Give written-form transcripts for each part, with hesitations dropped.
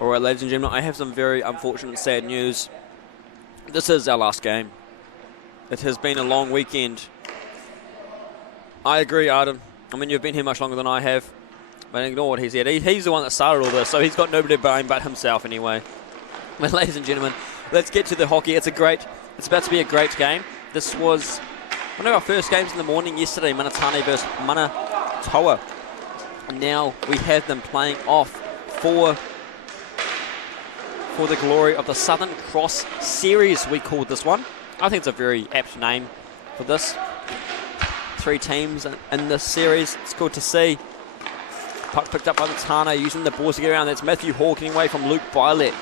All right, ladies and gentlemen, I have some very unfortunate, sad news. This is our last game. It has been a long weekend. I agree, Arden. I mean, you've been here much longer than I have. But ignore what he said. He's the one that started all this, so he's got nobody to blame but himself anyway. But ladies and gentlemen, let's get to the hockey. It's about to be a great game. This was one of our first games in the morning yesterday, Tane versus Toa. Now we have them playing off for the glory of the Southern Cross Series, we called this one. I think it's a very apt name for this. 3 teams in this series. It's good to see. Puck picked up by the Tane, using the balls to get around. That's Matthew Hall getting away from Luke Bylett.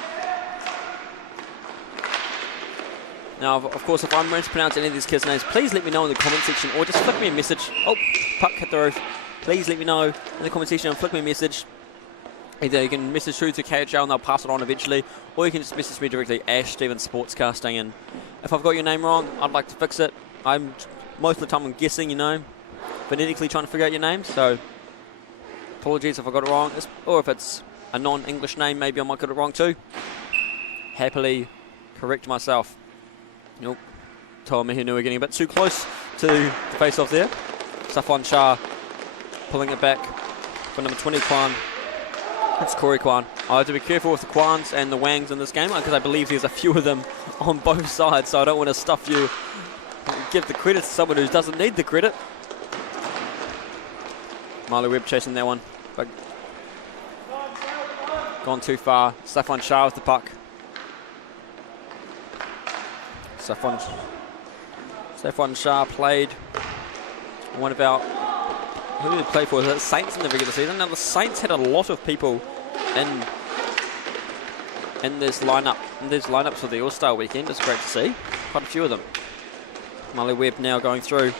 Now, of course, if I'm mispronouncing any of these kids' names, please let me know in the comment section, or just flick me a message. Oh, puck hit the roof. Please let me know in the comment section and flick me a message. Either you can message through to KIHL and they'll pass it on eventually, or you can just message me directly, Ash Stevens Sportscasting. And if I've got your name wrong, I'd like to fix it. Most of the time I'm guessing, you know, phonetically trying to figure out your name, so apologies if I got it wrong, or if it's a non-English name, maybe I might get it wrong too. Happily correct myself. Nope. Toa-ALLSTAR getting a bit too close to the face-off there. Safwan Shah pulling it back for number 20, Kwan. It's Corey Kwan. I have to be careful with the Kwans and the Wangs in this game because I believe there's a few of them on both sides, so I don't want to stuff you. Give the credit to someone who doesn't need the credit. Marley Webb chasing that one, but gone too far. Safwan Shah with the puck. Safwan Shah played one of our... Who did he play for? Was it Saints in the regular season? Now the Saints had a lot of people in this lineup. In these lineups for the All-Star weekend. It's great to see. Quite a few of them. Marley Webb now going through.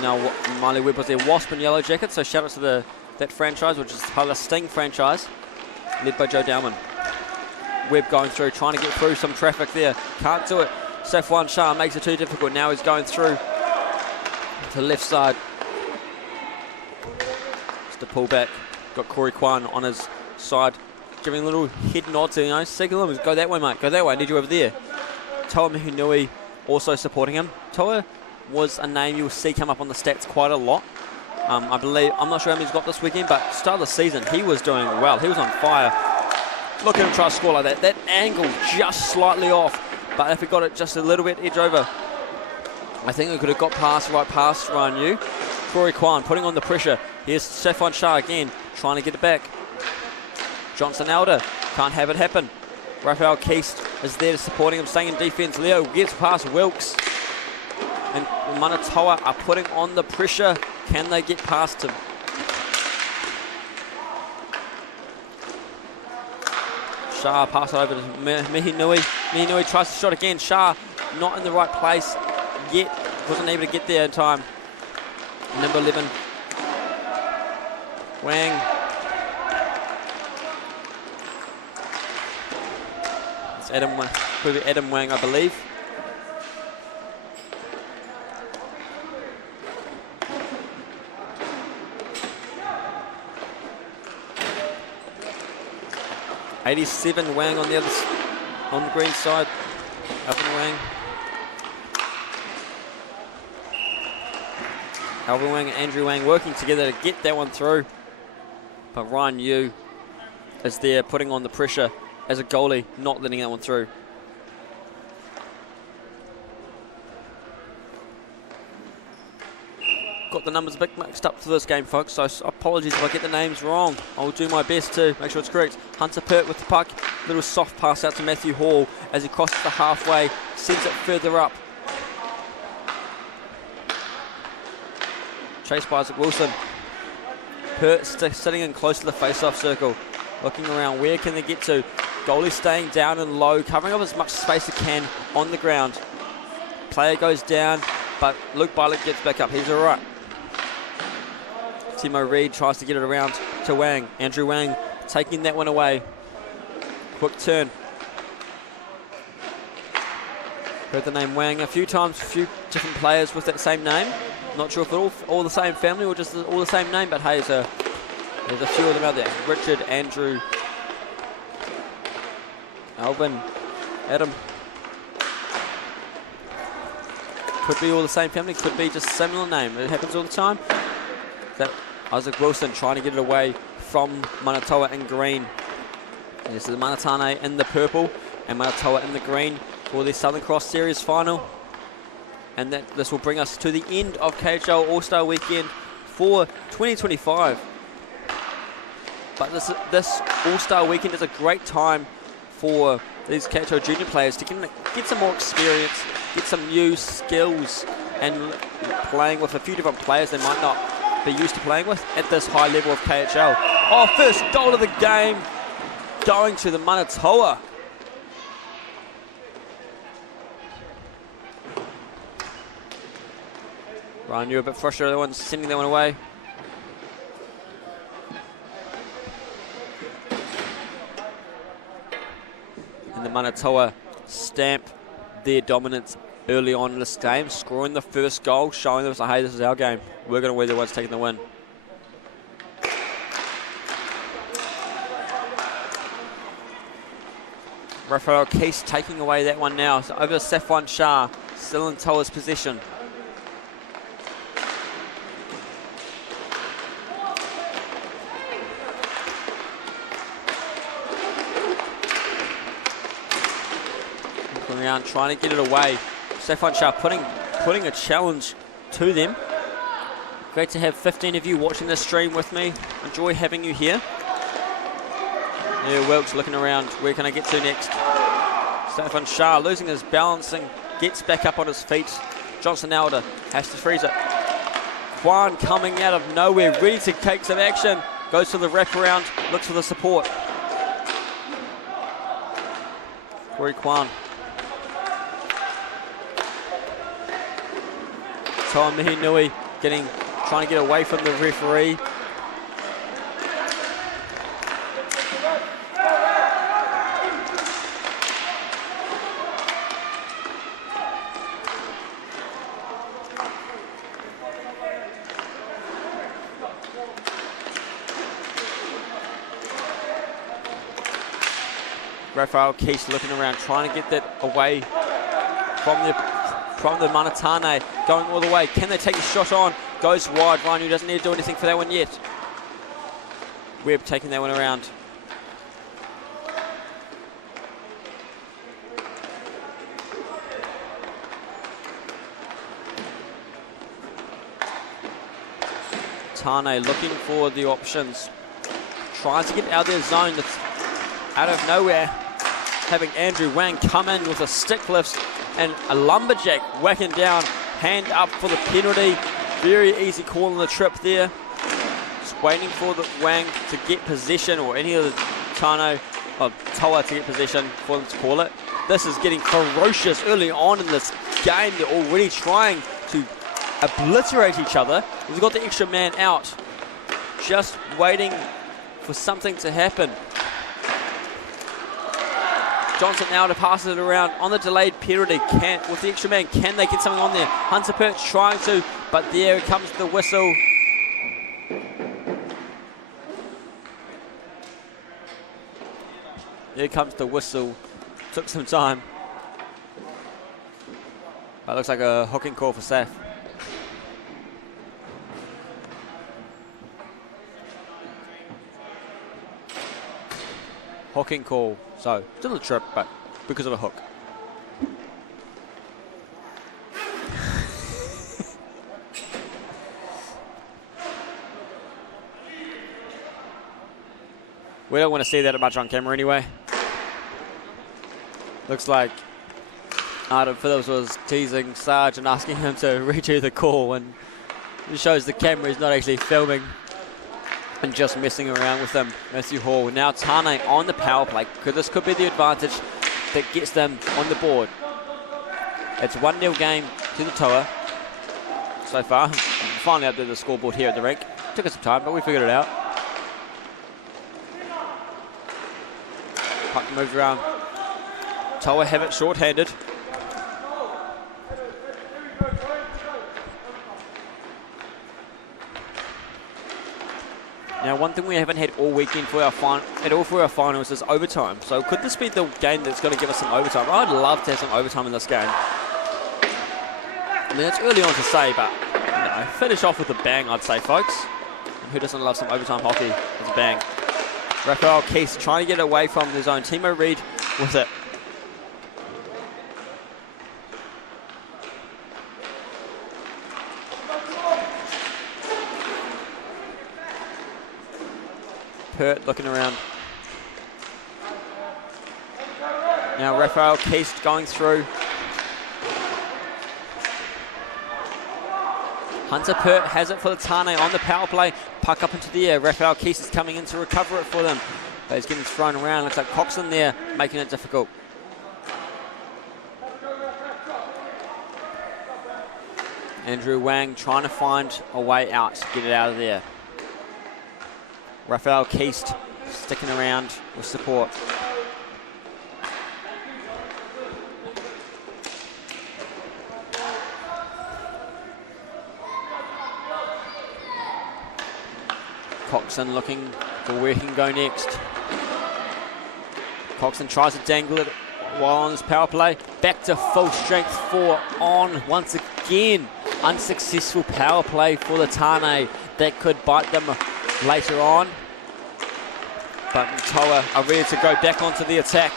Now Marley Webb was their Wasp and Yellow Jackets, so shout out to that franchise, which is part of the Sting franchise, led by Joe Dowman. Webb going through, trying to get through some traffic there. Can't do it. Safwan Shah makes it too difficult. Now he's going through to the left side. Just a pull back. Got Corey Kwan on his side, giving a little head nod to, you know, signal him. Go that way, mate. Go that way. I need you over there. Toa-ALLSTAR also supporting him. Toa was a name you'll see come up on the stats quite a lot. I'm not sure how many he's got this weekend, but start of the season, he was doing well. He was on fire. Look at him try to score like that. That angle just slightly off, but if he got it just a little bit edge over, I think we could have got right past Ryan Yu. Corey Kwan putting on the pressure. Here's Safwan Shah again, trying to get it back. Johnson Elder can't have it happen. Raphael Keast is there supporting him, staying in defense. Leo gets past Wilkes. And Toa are putting on the pressure. Can they get past him? Shah pass it over to Mihinui. Mihinui tries to shot again. Shah not in the right place yet. Wasn't able to get there in time. Number 11. Wang. It's Adam Wang, I believe. '87 Wang on the green side. Alvin Wang. Alvin Wang and Andrew Wang working together to get that one through. But Ryan Yu is there putting on the pressure as a goalie, not letting that one through. Got the numbers a bit mixed up for this game, folks, so apologies if I get the names wrong. I'll do my best to make sure it's correct. Hunter Pert with the puck. Little soft pass out to Matthew Hall as he crosses the halfway, sends it further up. Chased by Isaac Wilson. Pert sitting in close to the face-off circle. Looking around, where can they get to? Goalie staying down and low, covering up as much space as can on the ground. Player goes down, but Luke Bylett gets back up. He's all right. Timo Reed tries to get it around to Wang. Andrew Wang taking that one away. Quick turn. Heard the name Wang a few times, a few different players with that same name. Not sure if they're all the same family or just all the same name, but hey, it's a There's a few of them out there. Richard, Andrew, Alvin, Adam. Could be all the same family, could be just a similar name. It happens all the time. That Isaac Wilson trying to get it away from Manatoa in green. And this is Manatane in the purple and Manatoa in the green for the Southern Cross Series final. And this will bring us to the end of KHL All-Star Weekend for 2025. But this All-Star Weekend is a great time for these KHL junior players to get some more experience, get some new skills, and playing with a few different players they might not be used to playing with at this high level of KHL. Oh, first goal of the game going to the Manatoa. Ryan, you're a bit frustrated, the one's sending that one away. And the Manatoa stamp their dominance early on in this game, scoring the first goal, showing them, hey, this is our game. We're going to be the ones taking the win. Raphael Keese taking away that one now. So over to Safwan Shah, still in Toa's possession. Looking around, trying to get it away. Safwan Shah putting a challenge to them. Great to have 15 of you watching this stream with me. Enjoy having you here. Yeah, Wilkes looking around. Where can I get to next? Safwan Shah losing his balancing. Gets back up on his feet. Johnson Elder has to freeze it. Kwan coming out of nowhere, ready to take some action. Goes to the wraparound, looks for the support. Corey Kwan. Toa Mihinui trying to get away from the referee. Raphael Keese looking around, trying to get that away from the Manatane, going all the way. Can they take the shot on? Goes wide. Ryan, who doesn't need to do anything for that one yet. Webb taking that one around. Tane looking for the options. Tries to get out of their zone. That's out of nowhere. Having Andrew Wang come in with a stick lift and a lumberjack whacking down. Hand up for the penalty. Very easy call on the trip there. Just waiting for the Wang to get possession, or any of the Toa to get possession for them to call it. This is getting ferocious early on in this game. They're already trying to obliterate each other. We've got the extra man out. Just waiting for something to happen. Johnson now to pass it around on the delayed penalty. With the extra man, can they get something on there? Hunter Perch trying to, but there comes the whistle. Here comes the whistle. Took some time. That looks like a hooking call for Saf. Hooking call. So, still a trip, but because of a hook. We don't want to see that much on camera anyway. Looks like Adam Phillips was teasing Sarge and asking him to redo the call, and it shows the camera is not actually filming and just messing around with them. Matthew Hall. Now Tane on the power play, because this could be the advantage that gets them on the board. It's 1-0 game to the Toa so far. Finally updated the scoreboard here at the rink. Took us some time, but we figured it out. Puck moved around. Toa have it short-handed. Now, one thing we haven't had all weekend for our finals is overtime. So could this be the game that's going to give us some overtime? I'd love to have some overtime in this game. I mean, it's early on to say, but finish off with a bang, I'd say, folks. And who doesn't love some overtime hockey? It's a bang. Raphael Keith trying to get away from his own. Timo Reed with it. Pert looking around. Now Raphael Keist going through. Hunter Pert has it for the Tane on the power play. Puck up into the air. Raphael Keist is coming in to recover it for them. But he's getting thrown around. Looks like Coxon there, making it difficult. Andrew Wang trying to find a way out to get it out of there. Raphael Keist sticking around with support. Coxon looking for where he can go next. Coxon tries to dangle it while on his power play. Back to full strength 4 on once again. Unsuccessful power play for the Tane that could bite them later on. But Toa are ready to go back onto the attack.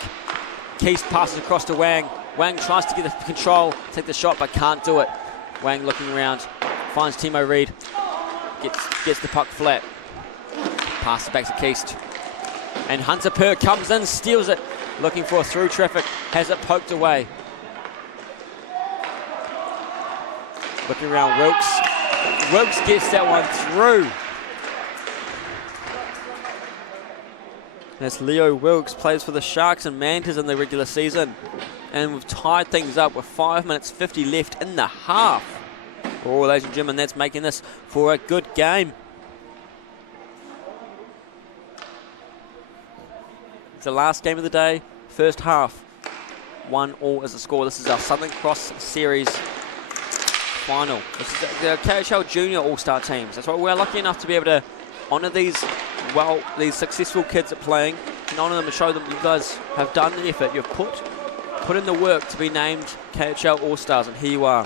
Keist passes across to Wang. Wang tries to get the control, take the shot, but can't do it. Wang looking around, finds Timo Reed, gets the puck flat. Passes back to Keist. And Hunter Pert comes in, steals it, looking for a through traffic, has it poked away. Looking around, Wilkes gets that one through. As Leo Wilkes plays for the Sharks and Mantas in the regular season. And we've tied things up with 5 minutes 50 left in the half. Oh, ladies and gentlemen, that's making this for a good game. It's the last game of the day, first half. 1-1 is the score. This is our Southern Cross Series final. This is the KHL Junior All-Star teams. That's why we're lucky enough to be able to honour these successful kids at playing, and honour them and show them you guys have done the effort. You've put in the work to be named KHL All-Stars, and here you are.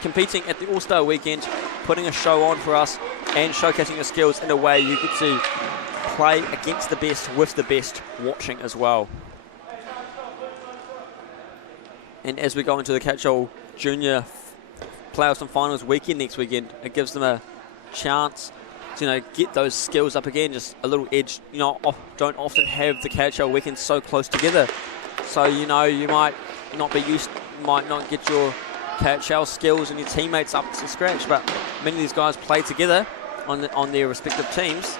Competing at the All-Star weekend, putting a show on for us, and showcasing your skills in a way you get to play against the best, with the best, watching as well. And as we go into the KHL Junior Playoffs and Finals weekend next weekend, it gives them a chance to get those skills up again, just a little edge. Don't often have the KHL weekends so close together, so you might not get your KHL skills and your teammates up to scratch, but many of these guys play together on their respective teams,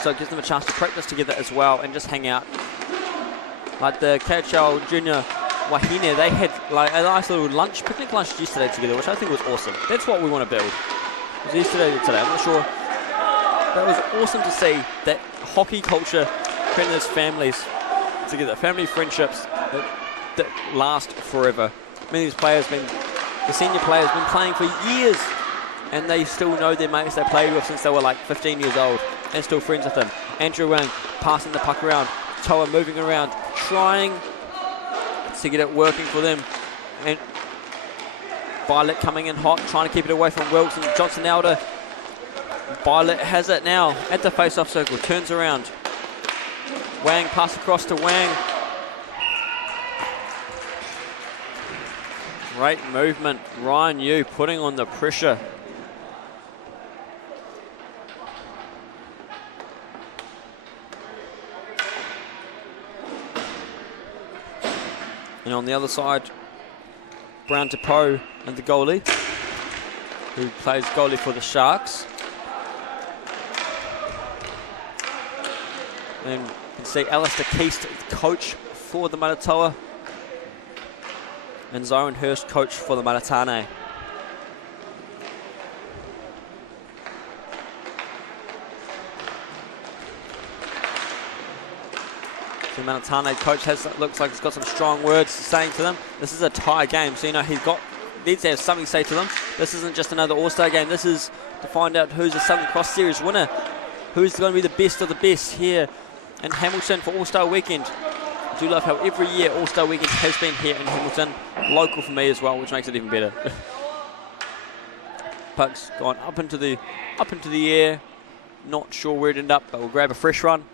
so it gives them a chance to practice together as well and just hang out. Like the KHL Junior Wahine, they had like a nice little picnic lunch yesterday together, which I think was awesome. That's what we want to build. It was yesterday or today, I'm not sure. But it was awesome to see that hockey culture creating those families together, family friendships that last forever. Many of these players, the senior players, been playing for years, and they still know their mates they played with since they were like 15 years old, and still friends with them. Andrew Wang passing the puck around, Toa moving around, trying to get it working for them, and Violet coming in hot, trying to keep it away from Wilkes and Johnson Elder. Violet has it now at the face-off circle, turns around. Wang pass across to Wang. Great movement, Ryan Yu putting on the pressure. And on the other side, Brown Depoe and the goalie, who plays goalie for the Sharks. And you can see Alistair Keast, the coach for the Manitoa, and Zoran Hurst, coach for the Maratane. The Maratane coach looks like he's got some strong words saying to them. This is a tie game, so he needs to have something to say to them. This isn't just another All-Star game. This is to find out who's the Southern Cross Series winner who's going to be the best of the best here in Hamilton for All-Star Weekend. I do love how every year All-Star Weekend has been here in Hamilton, local for me as well, which makes it even better. Puck's gone up into the air. Not sure where it ended up, but we'll grab a fresh run.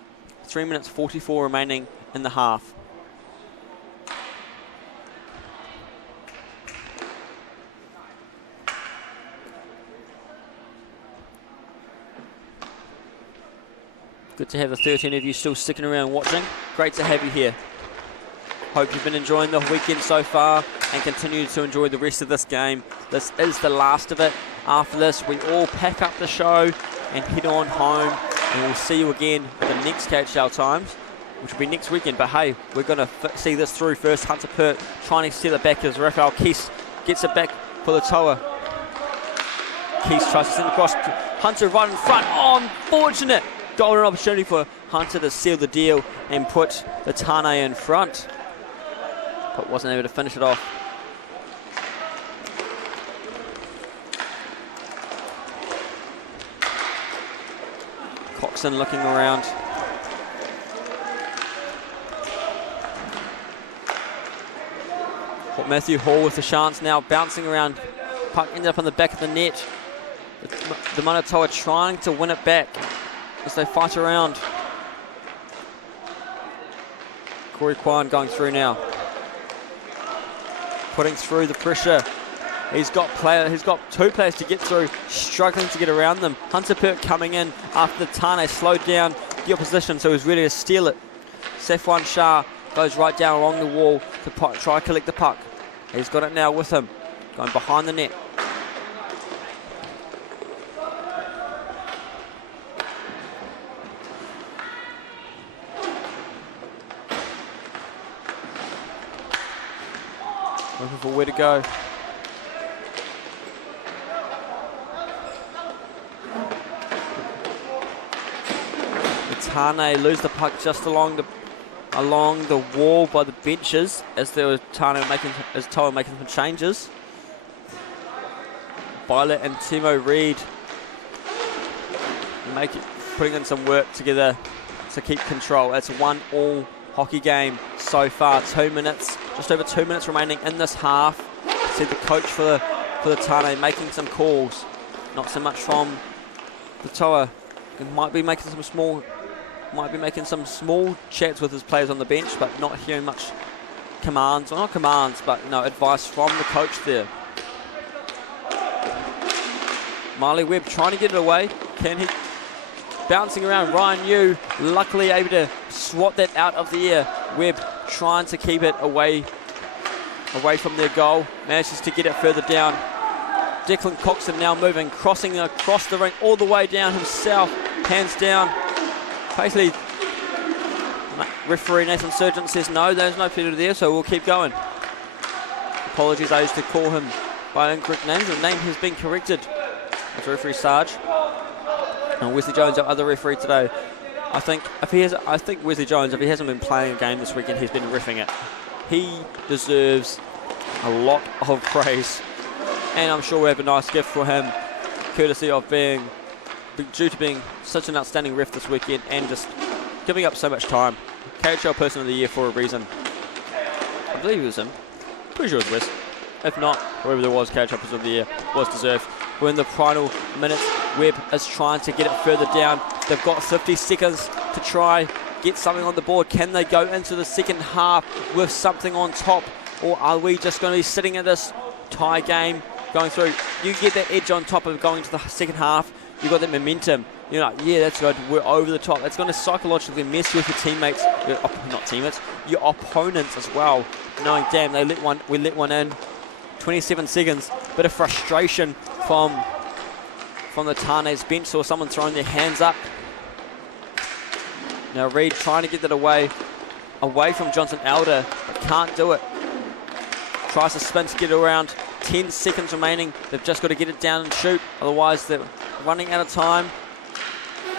3 minutes 44 remaining in the half. Good to have the 13 of you still sticking around watching. Great to have you here. Hope you've been enjoying the weekend so far and continue to enjoy the rest of this game. This is the last of it. After this, we all pack up the show and head on home, and we'll see you again at the next KHL times, which will be next weekend. But hey, we're going to see this through first. Hunter Pert trying to steal it back as Rafael Keese gets it back for the Toa. Keese tries to send across. Hunter right in front. Oh, unfortunate. Golden opportunity for Hunter to seal the deal and put the Tane in front, but wasn't able to finish it off. Coxon looking around. Matthew Hall with the chance now, bouncing around. Puck ended up on the back of the net. The Manatoa trying to win it back as they fight around. Corey Kwan going through now. Putting through the pressure. He's got two players to get through, struggling to get around them. Hunter Pert coming in after the Tane slowed down the opposition, so he's ready to steal it. Safwan Shah goes right down along the wall to try to collect the puck. He's got it now with him, going behind the net. Looking for where to go. Tane lose the puck just along the wall by the benches as there was Toa making some changes. Violet and Timo Reed putting in some work together to keep control. It's a 1-1 hockey game so far. 2 minutes, just over 2 minutes remaining in this half. See the coach for the Tane making some calls. Not so much from the Toa. Might be making some small chats with his players on the bench, but not hearing much commands, or not commands, but advice from the coach there. Marley Webb trying to get it away. Can he? Bouncing around. Ryan Yu luckily able to swat that out of the air. Webb trying to keep it away from their goal. Manages to get it further down. Declan Coxon now moving, crossing across the ring all the way down himself. Hands down. Basically, referee Nathan Surgeon says no, there's no penalty there, so we'll keep going. Apologies, I used to call him by incorrect names. The name has been corrected. It's referee Sarge. And Wesley Jones, our other referee today. I think Wesley Jones, if he hasn't been playing a game this weekend, he's been riffing it. He deserves a lot of praise, and I'm sure we have a nice gift for him, courtesy of being such an outstanding ref this weekend and just giving up so much time. KHL Person of the Year for a reason. I believe it was him. Pretty sure it was West. If not, whoever there was, KHL Person of the Year was deserved. We're in the final minutes. Webb is trying to get it further down. They've got 50 seconds to try get something on the board. Can they go into the second half with something on top, or are we just going to be sitting in this tie game going through? You get that edge on top of going to the second half. You've got that momentum. You're like, yeah, that's good. We're over the top. It's going to psychologically mess with your teammates, your opponents as well. Knowing, damn, we let one in. 27 seconds. Bit of frustration from the Tane's bench. Saw someone throwing their hands up. Now Reed trying to get that away from Johnson Elder, but can't do it. Tries to spin to get around. 10 seconds remaining. They've just got to get it down and shoot. Otherwise, they're running out of time.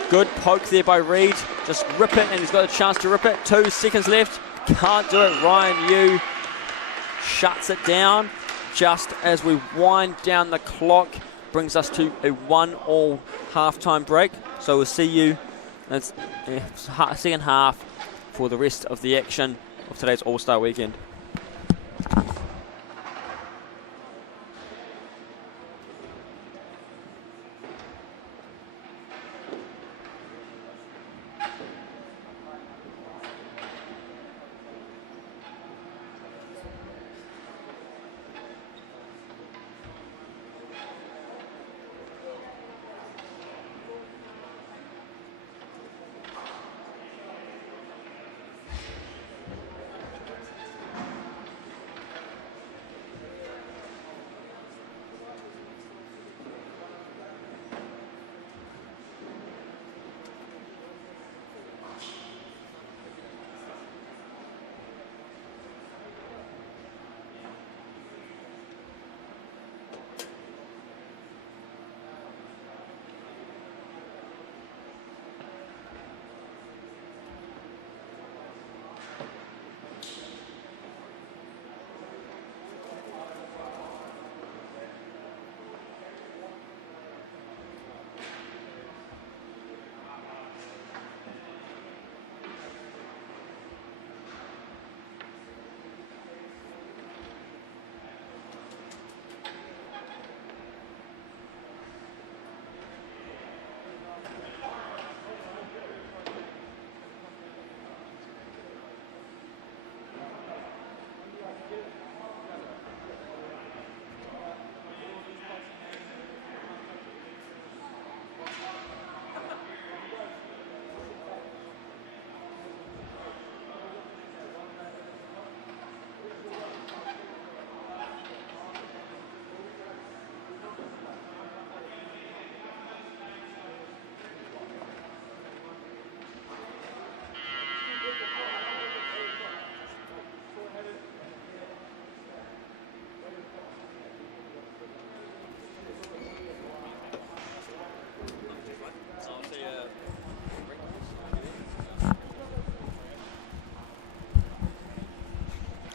Good poke there by Reed. Just rip it, and he's got a chance to rip it. 2 seconds left. Can't do it. Ryan Yu shuts it down just as we wind down the clock. Brings us to a 1-1 halftime break. So we'll see you That's second half for the rest of the action of today's All-Star weekend.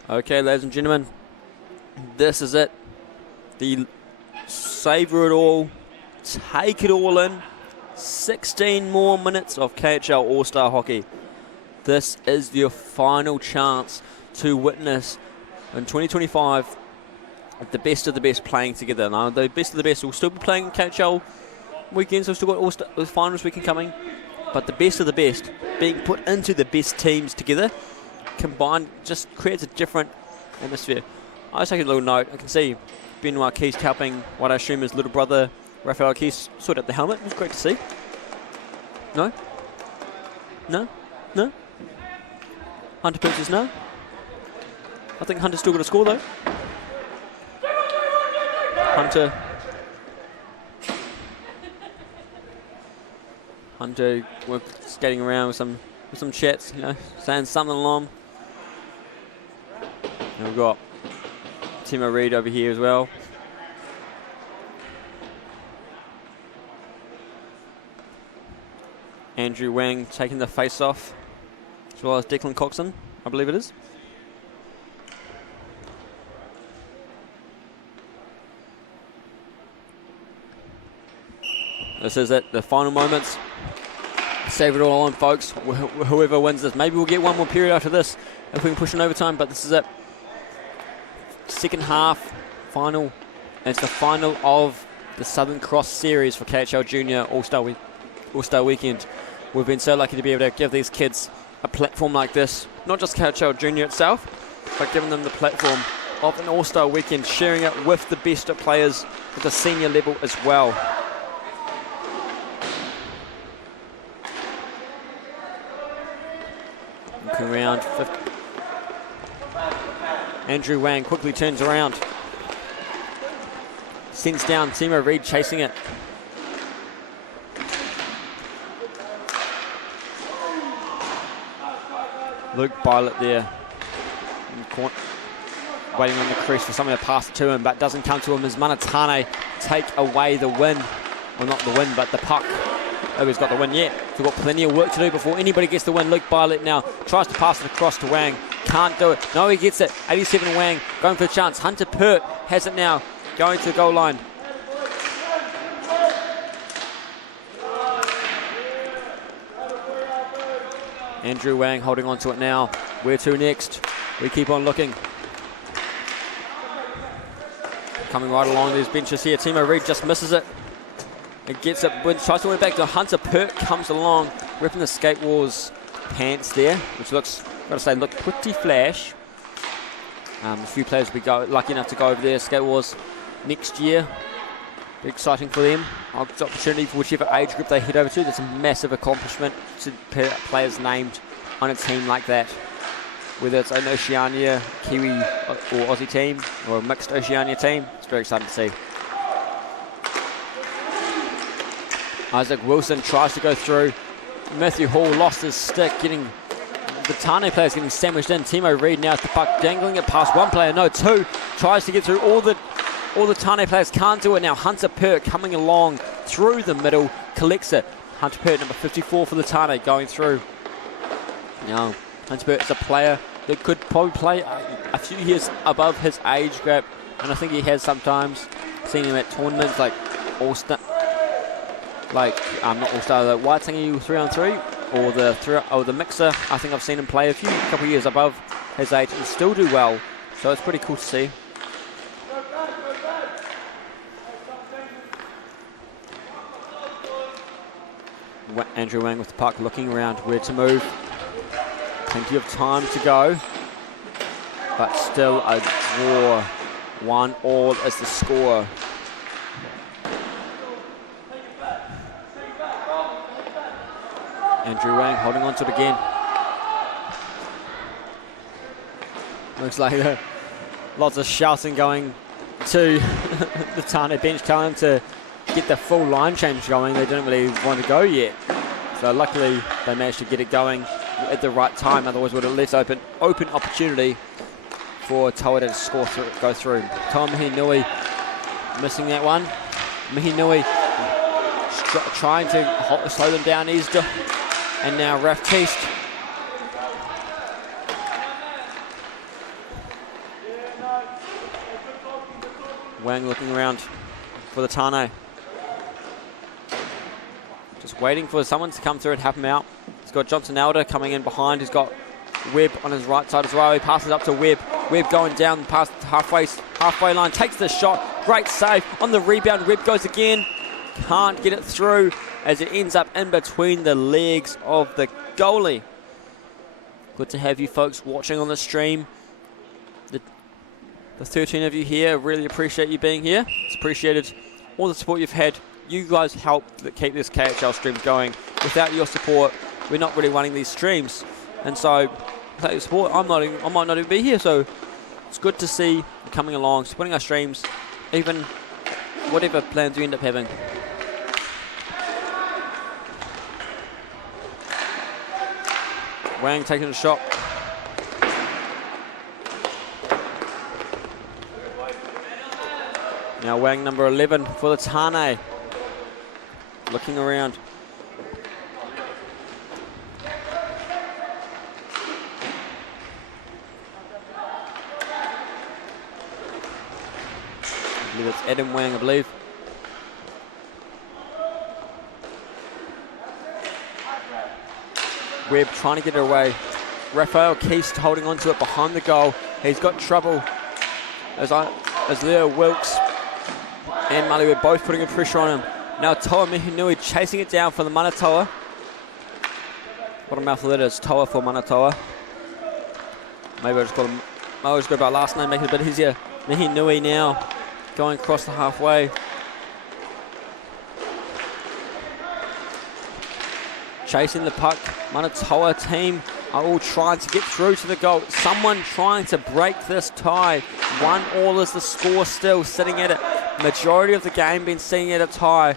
Okay, ladies and gentlemen, this is it. The savour it all, take it all in. 16 more minutes of KHL All-Star Hockey. This is your final chance to witness in 2025 the best of the best playing together. Now, the best of the best will still be playing KHL weekends. We've still got All-Star finals weekend coming. But the best of the best being put into the best teams together, combined, just creates a different atmosphere. I was taking a little note. I can see Benoit Keys helping what I assume is little brother Raphael Keys sort out the helmet. It was great to see. No? No? No? Hunter pitches no? I think Hunter's still got to score though. Hunter we're skating around with some chats, you know, saying something along. And we've got Timo Reid over here as well. Andrew Wang taking the face off, as well as Declan Coxon, I believe it is. This is it, the final moments. Save it all on, folks. Whoever wins this. Maybe we'll get one more period after this if we can push in overtime, but this is it. Second half, final. It's the final of the Southern Cross series for KHL Junior All-Star Weekend. We've been so lucky to be able to give these kids a platform like this. Not just KHL Junior itself, but giving them the platform of an All-Star Weekend, sharing it with the best of players at the senior level as well. Looking around. Andrew Wang quickly turns around. Sends down Timo Reid chasing it. Luke Bylett there. Waiting on the crease for someone to pass it to him, but doesn't come to him as Tane take away the win. Well, not the win, but the puck. Oh, he's got the win yet. We've got plenty of work to do before anybody gets the win. Luke Bylett now tries to pass it across to Wang. Can't do it. No, he gets it. 87 Wang going for the chance. Hunter Pert has it now. Going to the goal line. Andrew Wang holding on to it now. Where to next? We keep on looking. Coming right along these benches here. Timo Reid just misses it. It gets it, tries to win it back to Hunter Perk, comes along, ripping the Skate Wars pants there, which looks, gotta say, look pretty flash. A few players will be lucky enough to go over there, Skate Wars next year. Be exciting for them. Opportunity for whichever age group they head over to. That's a massive accomplishment to players named on a team like that. Whether it's an Oceania, Kiwi or Aussie team, or a mixed Oceania team, it's very exciting to see. Isaac Wilson tries to go through. Matthew Hall lost his stick, getting the Tane players getting sandwiched in. Timo Reid now at the puck, dangling it past one player, no, two. Tries to get through all the Tane players, can't do it now. Hunter Perk coming along through the middle, collects it. Hunter Perk, number 54 for the Tane, going through. Now, Hunter Perk is a player that could probably play a few years above his age group, and I think he has sometimes. Seen him at tournaments like All-Star. Not All-Star, the Waitangi 3-on-3 or the Mixer. I think I've seen him play a couple of years above his age and still do well. So it's pretty cool to see. Andrew Wang with the puck, looking around where to move. Plenty of time to go, but still a draw. 1-1 is the score. Andrew Wang holding on to it again. Looks like lots of shouting going to the Tane bench, telling them to get the full line change going. They didn't really want to go yet. So luckily they managed to get it going at the right time. Otherwise would have left open opportunity for Toa to go through. Toa Mihinui missing that one. Mihinui trying to slow them down. And now Raftiste. Wang looking around for the Tane. Just waiting for someone to come through and help him out. He's got Johnson Elder coming in behind. He's got Webb on his right side as well. He passes up to Webb. Webb going down past the halfway line. Takes the shot. Great save on the rebound. Webb goes again. Can't get it through as it ends up in between the legs of the goalie. Good to have you folks watching on the stream. The 13 of you here, really appreciate you being here. It's appreciated all the support you've had. You guys help keep this KHL stream going. Without your support, we're not really running these streams. And so, without your support, I might not even be here. So, it's good to see you coming along, supporting our streams, even whatever plans you end up having. Wang taking a shot. Now Wang, number 11 for the Tane. Looking around. I believe it's Adam Wang, I believe. Webb trying to get it away. Raphael Keast holding on to it behind the goal. He's got trouble as Leo Wilkes and Mali were both putting a pressure on him. Now Toa Mihinui chasing it down for the Manatoa. What a mouthful that is. Toa for Manatoa. Maybe I'll just go by last name, make it a bit easier. Mihinui now going across the halfway. Chasing the puck. Manatoa team are all trying to get through to the goal. Someone trying to break this tie. 1-1 is the score still, sitting at it. Majority of the game been sitting at a tie.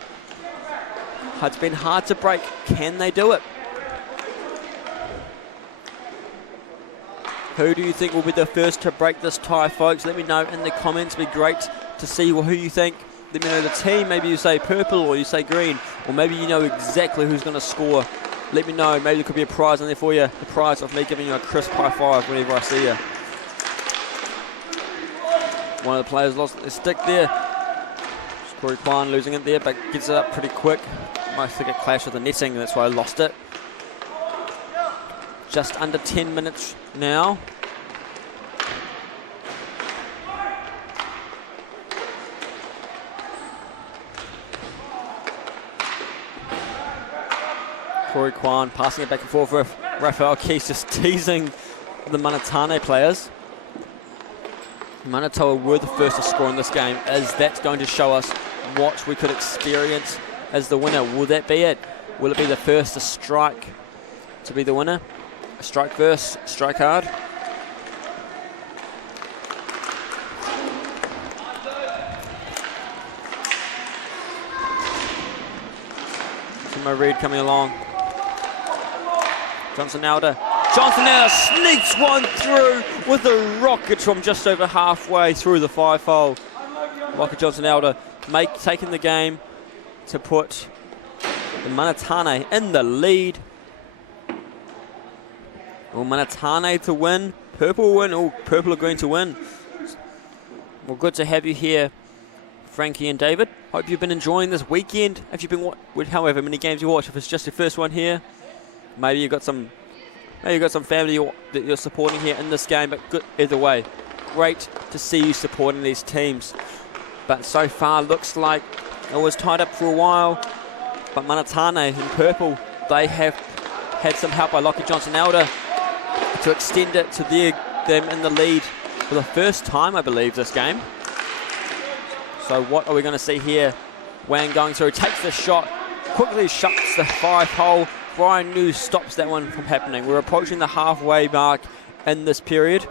It's been hard to break. Can they do it? Who do you think will be the first to break this tie, folks? Let me know in the comments. It'd be great to see who you think. Let me know the team. Maybe you say purple or you say green. Or maybe you know exactly who's going to score. Let me know. Maybe there could be a prize in there for you. The prize of me giving you a crisp high five whenever I see you. One of the players lost their stick there. Corey Kwan losing it there, but gets it up pretty quick. Might think it clashed with the netting, that's why I lost it. Just under 10 minutes now. Corey Kwan passing it back and forth with Raphael Keys, just teasing the Mana Tane players. Manatoa were the first to score in this game, as that's going to show us what we could experience as the winner. Will that be it? Will it be the first to strike to be the winner? A strike first, strike hard. Timo Reid coming along. Johnson-Alder sneaks one through with a rocket from just over halfway through the 5-hole. Walker Johnson-Alder taking the game to put the Mana Tane in the lead. Will Mana Tane to win? Purple will win. Oh, purple are going to win. Well, good to have you here, Frankie and David. Hope you've been enjoying this weekend. If you've been with however many games you watch, if it's just your first one here, maybe you've got some family that you're supporting here in this game, but good either way. Great to see you supporting these teams. But so far looks like it was tied up for a while. But Mana Tane in purple, they have had some help by Lockie Johnson-Alder to extend it to them in the lead for the first time, I believe, this game. So what are we going to see here? Wang going through, takes the shot, quickly shuts the 5-hole. Brian New stops that one from happening. We're approaching the halfway mark in this period.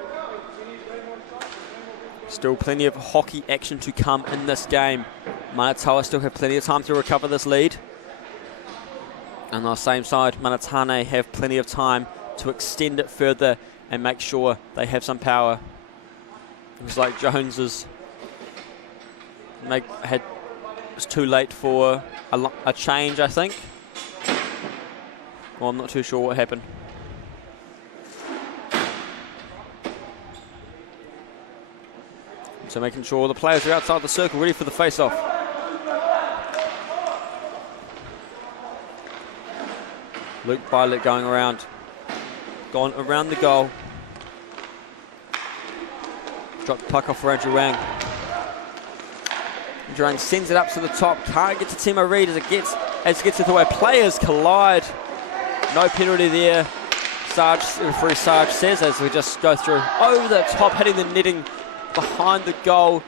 Still plenty of hockey action to come in this game. Manatoa still have plenty of time to recover this lead. And on the same side, Mana Tane have plenty of time to extend it further and make sure they have some power. Looks like Jones was too late for a change, I think. Well, I'm not too sure what happened. So making sure the players are outside the circle, ready for the face-off. Luke Violet going around. Gone around the goal. Dropped the puck off for Andrew Wang. Andrew Wang sends it up to the top. Can't get to Timo Reid as it gets to the way. Players collide. No penalty there. Referee Sarge says as we just go through over the top, hitting the netting behind the goal.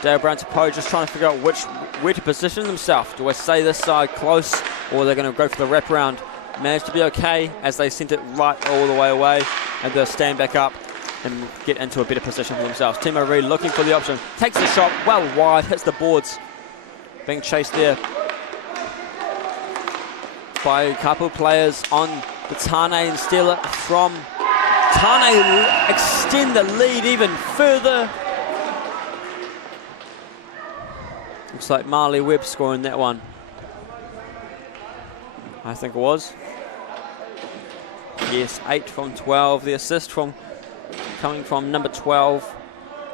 Dale Brown to Poe just trying to figure out where to position themselves. Do I stay this side close, or they're going to go for the wraparound? Managed to be okay as they sent it right all the way away, and they'll stand back up and get into a better position for themselves. Timo Reid looking for the option, takes the shot well wide, hits the boards, being chased there by a couple of players on the Tane and steal it from Tane, extend the lead even further. Looks like Marley Webb scoring that one. I think it was. Yes, 8 from 12. The assist coming from number 12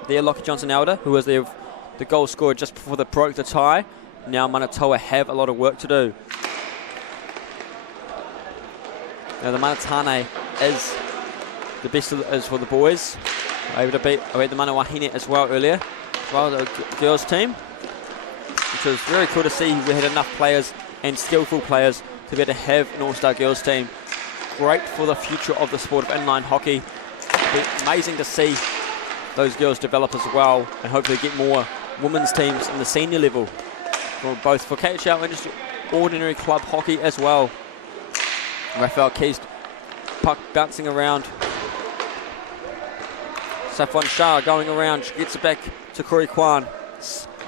there, Lockie Johnson-Alder, who was the goal scorer just before they broke the tie. Now Manatoa have a lot of work to do. Now the Mana Tane is the best is for the boys. Able to beat the Mana Wahine as well earlier, as well as the girls team, which was very cool to see. We had enough players and skillful players to be able to have an all-star girls team. Great for the future of the sport of inline hockey. It'll be amazing to see those girls develop as well, and hopefully get more women's teams in the senior level, both for KHL and just ordinary club hockey as well. Raphael Keist, puck bouncing around. Safwan Shah going around, she gets it back to Corey Kwan.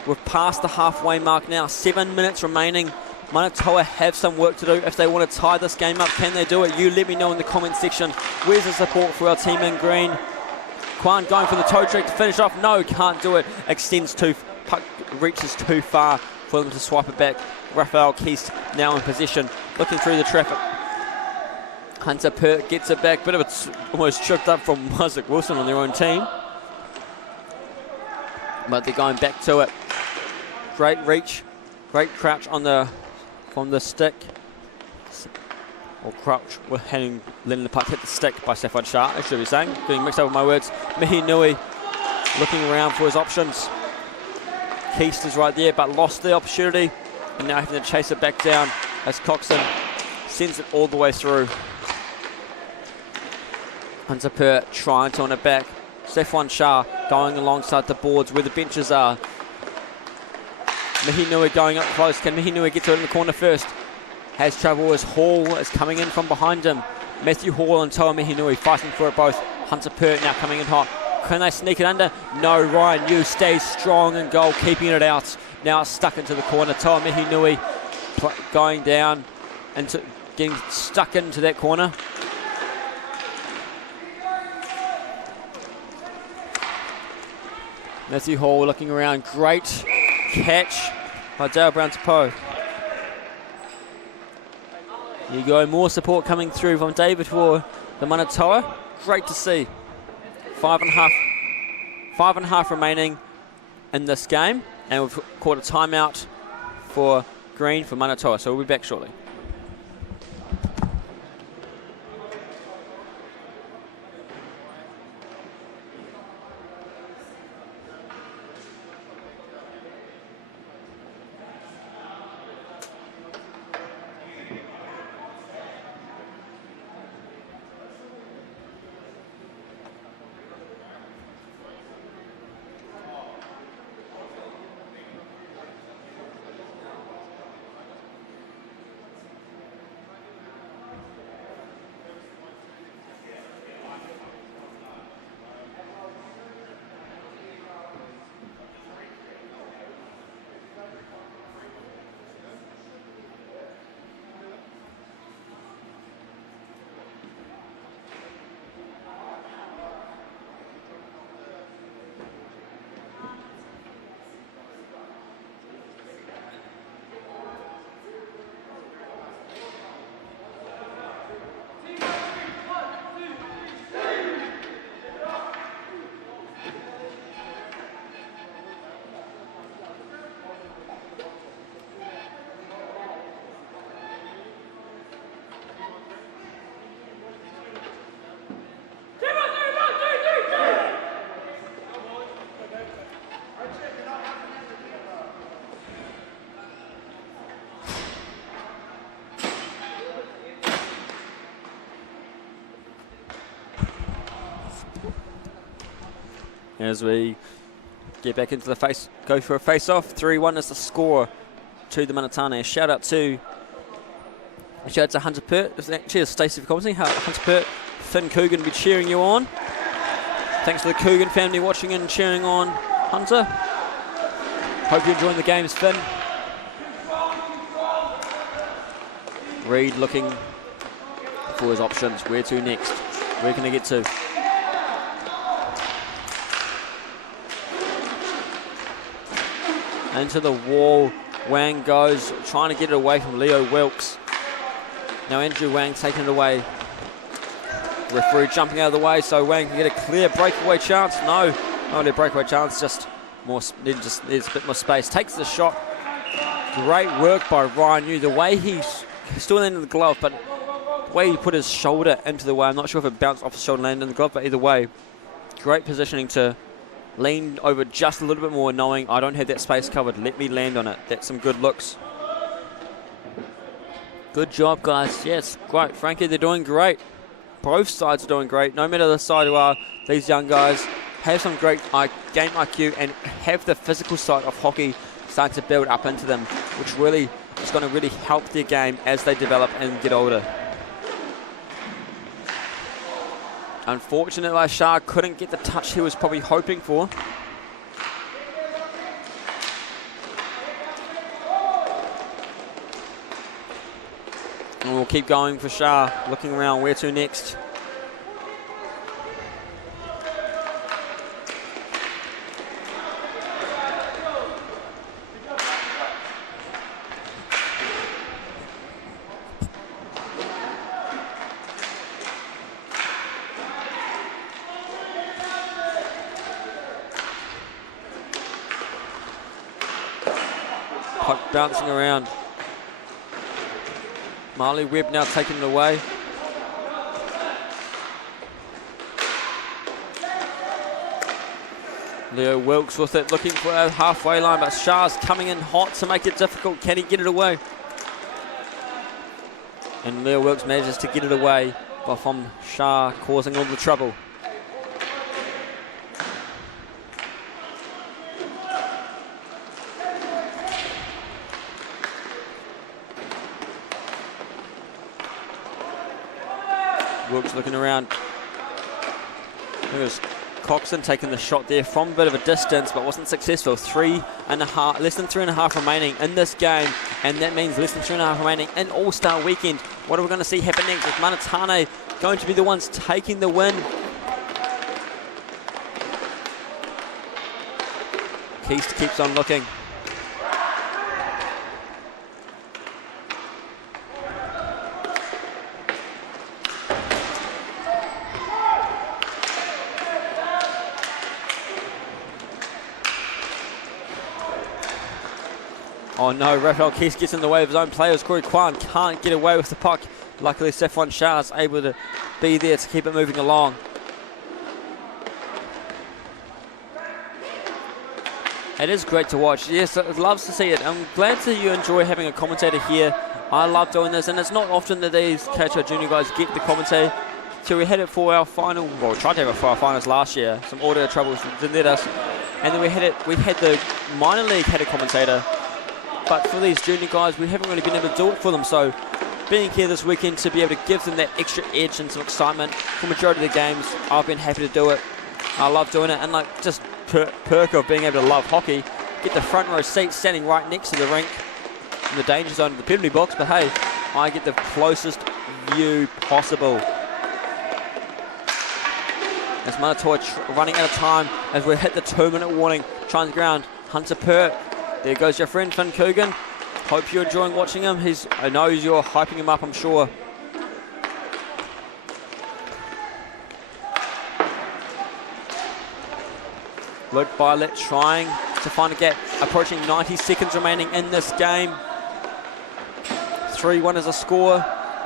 We're past the halfway mark now, 7 minutes remaining. Manatoa have some work to do if they want to tie this game up. Can they do it? You let me know in the comment section. Where's the support for our team in green? Kwan going for the toe trick to finish off. No, can't do it. Extends puck reaches too far for them to swipe it back. Raphael Keist now in possession, looking through the traffic. Hunter Pert gets it back, bit of it's almost tripped up from Isaac Wilson on their own team. But they're going back to it. Great reach, great crouch from the stick. or crouch, with letting the puck hit the stick by Stefan Shah, I should be saying. Getting mixed up with my words. Mihi Nui looking around for his options. Keast is right there, but lost the opportunity, and now having to chase it back down as Coxon sends it all the way through. Hunter Pert trying to on it back. Stefan Shah going alongside the boards where the benches are. Mihi Nui going up close. Can Mihi Nui get to it in the corner first? Has trouble as Hall is coming in from behind him. Matthew Hall and Toa Mihi Nui fighting for it both. Hunter Pert now coming in hot. Can they sneak it under? No, Ryan Yu stays strong in goal, keeping it out. Now it's stuck into the corner. Toa Mihi Nui going down and getting stuck into that corner. Matthew Hall looking around. Great catch by Dale Brown-Tapo. There you go, more support coming through from David for the Manatoa. Great to see. 5.5 remaining in this game, and we've caught a timeout for Green for Manatoa, so we'll be back shortly. As we get back into the go for a face-off. 3-1 is the score to the Manatane. Shout out to Hunter Pert. Cheers, Stacey, for commenting. Hunter Pert, Finn Coogan will be cheering you on. Thanks to the Coogan family watching and cheering on Hunter. Hope you're enjoying the games, Finn. Reed looking for his options. Where to next? Where can they get to? Into the wall, Wang goes, trying to get it away from Leo Wilkes. Now Andrew Wang taking it away. Referee jumping out of the way so Wang can get a clear breakaway chance. No, not only a breakaway chance, just needs a bit more space. Takes the shot. Great work by Ryan Yu. The way he's still landing the glove, but the way he put his shoulder into the way, I'm not sure if it bounced off his shoulder and landed in the glove, but either way, great positioning to lean over just a little bit more, knowing I don't have that space covered. Let me land on it. That's some good looks. Good job, guys. Yes, great. Frankie, they're doing great. Both sides are doing great. No matter the side who are, these young guys have some great game IQ and have the physical side of hockey starting to build up into them, which really is going to really help their game as they develop and get older. Unfortunately, Shah couldn't get the touch he was probably hoping for. And we'll keep going for Shah, looking around where to next. Bouncing around. Marley Webb now taking it away. Leo Wilkes with it, looking for a halfway line, but Shah's coming in hot to make it difficult. Can he get it away? And Leo Wilkes manages to get it away, but from Shah causing all the trouble. Wilkes looking around. There's Coxon taking the shot there from a bit of a distance, but wasn't successful. less than 3.5 remaining in this game, and that means less than 3.5 remaining in All-Star Weekend. What are we going to see happen next? Is Mana Tane going to be the ones taking the win? Keast keeps on looking. Oh no, Raphael Keast gets in the way of his own players. Corey Kwan can't get away with the puck. Luckily, Saffron Shah is able to be there to keep it moving along. It is great to watch. Yes, I'd love to see it. I'm glad that you enjoy having a commentator here. I love doing this, and it's not often that these KIHL junior guys get the commentator. So we had it for our final, well, we tried to have it for our finals last year. Some audio troubles didn't let us. And then we had the minor league had a commentator. But for these junior guys, we haven't really been able to do it for them. So being here this weekend to be able to give them that extra edge and some excitement for the majority of the games, I've been happy to do it. I love doing it, and like just perk of being able to love hockey, get the front row seat standing right next to the rink in the danger zone of the penalty box. But hey, I get the closest view possible. As Manatoa running out of time as we hit the 2-minute warning, trying the ground, Hunter Perk. There goes your friend Finn Coogan. Hope you're enjoying watching him. I know you're hyping him up, I'm sure. Luke Bylett trying to find a gap. Approaching 90 seconds remaining in this game. 3-1 is a score.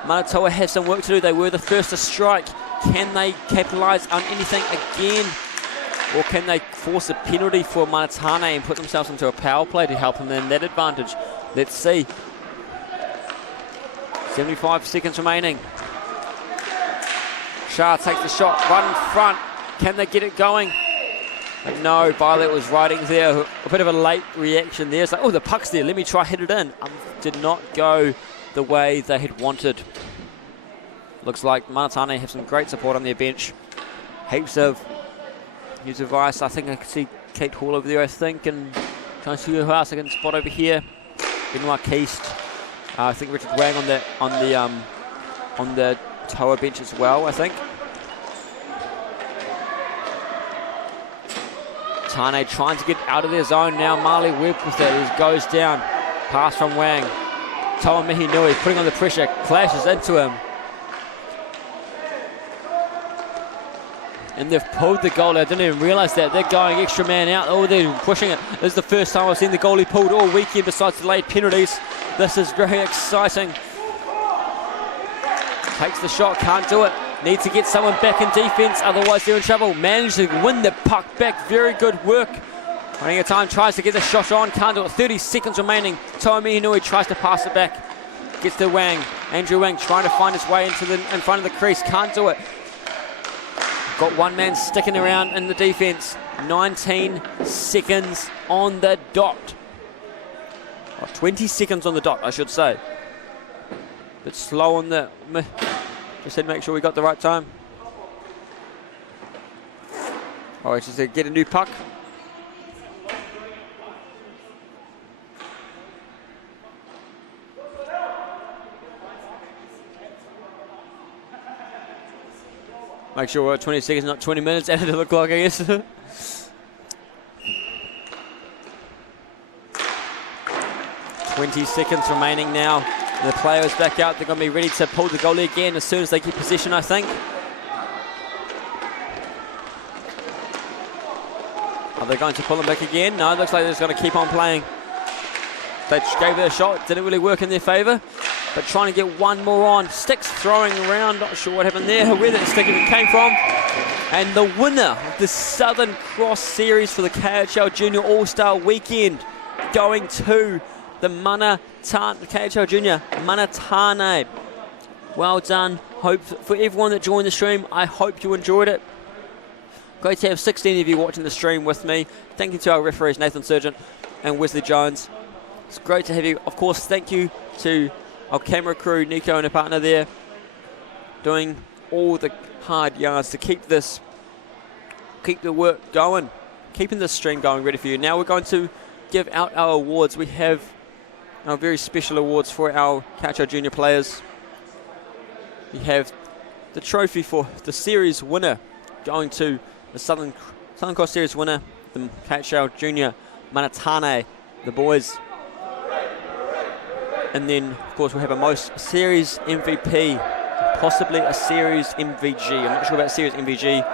Manatoa have some work to do. They were the first to strike. Can they capitalise on anything again? Or can they force a penalty for Mana Tane and put themselves into a power play to help them in that advantage? Let's see. 75 seconds remaining. Shah takes the shot right in front. Can they get it going? But no, Violet was riding there. A bit of a late reaction there. It's like, oh, the puck's there. Let me try hit it in. Did not go the way they had wanted. Looks like Mana Tane have some great support on their bench. Heaps of use advice. I think I can see Kate Hall over there, I think, and trying to see who else I can spot over here. Benoit Keast. I think Richard Wang on the Toa bench as well, I think. Tane trying to get out of their zone now. Marley Webb with it. It goes down. Pass from Wang. Toa Mihinui putting on the pressure. Clashes into him. And they've pulled the goalie. I didn't even realise that. They're going extra man out. Oh, they're pushing it. This is the first time I've seen the goalie pulled all weekend besides delayed penalties. This is very exciting. Takes the shot, can't do it. Needs to get someone back in defence, otherwise they're in trouble. Managed to win the puck back. Very good work. Running out of time, tries to get the shot on. Can't do it. 30 seconds remaining. Toa Mihinui tries to pass it back. Gets to Wang. Andrew Wang trying to find his way into in front of the crease. Can't do it. Got one man sticking around in the defence. 19 seconds on the dot. Oh, 20 seconds on the dot, I should say. Bit slow on the... Just had to make sure we got the right time. All right, just to get a new puck. Make sure we're at 20 seconds, not 20 minutes. Added to the clock, I guess. 20 seconds remaining now. The players back out. They're going to be ready to pull the goalie again as soon as they get possession, I think. Are they going to pull them back again? No, it looks like they're just going to keep on playing. They gave it a shot. Didn't really work in their favour. but trying to get one more on. Sticks throwing around, not sure what happened there, where that stick even came from. And the winner of the Southern Cross Series for the KIHL Junior All-Star Weekend going to the KIHL Junior Mana Tane. Well done. Hope for everyone that joined the stream, I hope you enjoyed it. Great to have 16 of you watching the stream with me. Thank you to our referees Nathan Surgent and Wesley Jones. It's great to have you. Of course, thank you to our camera crew, Nico and a partner there, doing all the hard yards to keep the work going, keeping this stream going ready for you. Now we're going to give out our awards. We have our very special awards for our KIHL Junior players. We have the trophy for the series winner going to the Southern Cross Series winner, the KIHL Junior Mana Tane, the boys. And then, of course, we have a most series MVP, possibly a series MVG. I'm not sure about series MVG.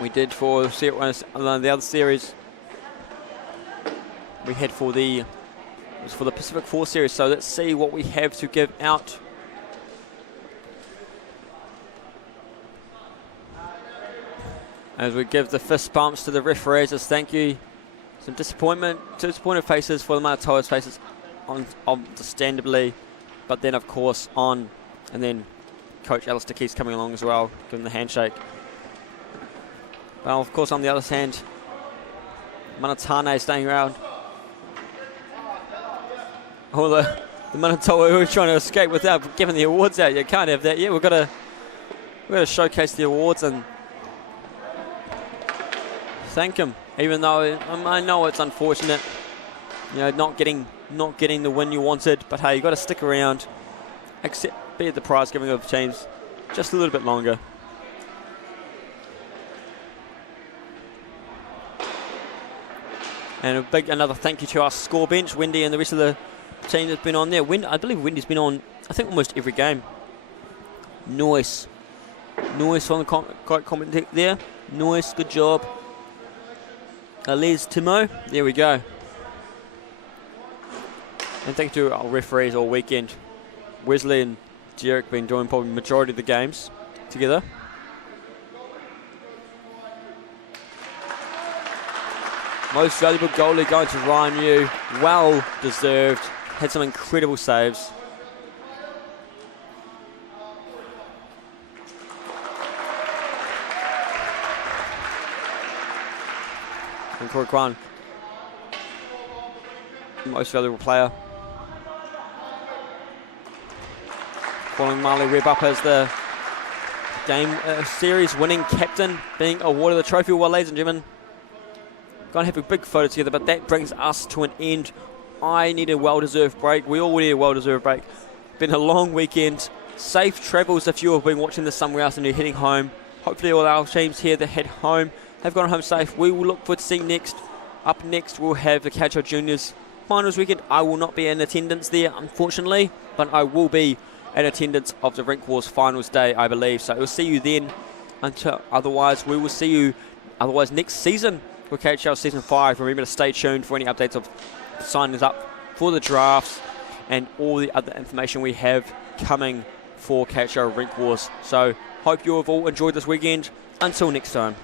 We did for the other series. We had for the Pacific 4 series. So let's see what we have to give out. As we give the fist bumps to the referees as thank you. Some disappointed faces for the Manitoba's faces, understandably, but then of course and then Coach Alistair Keith's coming along as well, giving the handshake. Well, of course, on the other hand, Mana Tane staying around. All the Manitoba who are trying to escape without giving the awards out. You can't have that. Yeah, we've got to showcase the awards and thank him. Even though I know it's unfortunate, you know, not getting the win you wanted, but hey, you got to stick around, be at the prize giving of teams just a little bit longer. And another thank you to our score bench, Wendy and the rest of the team that's been on there. I believe Wendy's been on, I think, almost every game. Nice on the comment there. Nice, good job. Les Timo, there we go. And thank you to our referees all weekend. Wesley and Derek been doing probably the majority of the games together. Most valuable goalie going to Ryan Yu. Well deserved. Had some incredible saves. And Corey Kwan, most valuable player. Calling Marley Webb up as the game series winning captain, being awarded the trophy. Well, ladies and gentlemen, going to have a big photo together, but that brings us to an end. I need a well-deserved break. We all need a well-deserved break. Been a long weekend. Safe travels if you have been watching this somewhere else and you're heading home. Hopefully all our teams here that head home have gone home safe. We will look forward to seeing next. Up next, we'll have the KIHL Juniors Finals weekend. I will not be in attendance there, unfortunately, but I will be in attendance of the Rink Wars Finals Day, I believe. So we'll see you then. Otherwise, we will see you next season for KIHL Season 5. Remember to stay tuned for any updates of signing up for the drafts and all the other information we have coming for KIHL Rink Wars. So hope you have all enjoyed this weekend. Until next time.